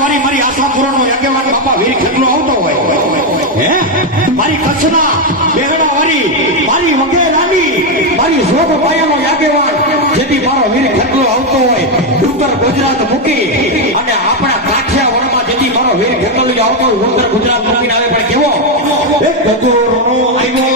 મારી મારી આશાપુરાનો આગેવાન બાપા વીર ખેતલો આવતો હોય. મારી કચ્છના બેહડા વાળી મારી વગેરાની મારી જોગ પાયાનો આગેવાન જેથી મારો વીર ખેતલો આવતો હોય. ઉત્તર ગુજરાત મૂકી અને આપણા કાઠિયાવાડમાં જેથી મારો વીર ખેતલી આવતો ઉત્તર ગુજરાત મૂકીને આવે. પણ કેવો? આવ્યો.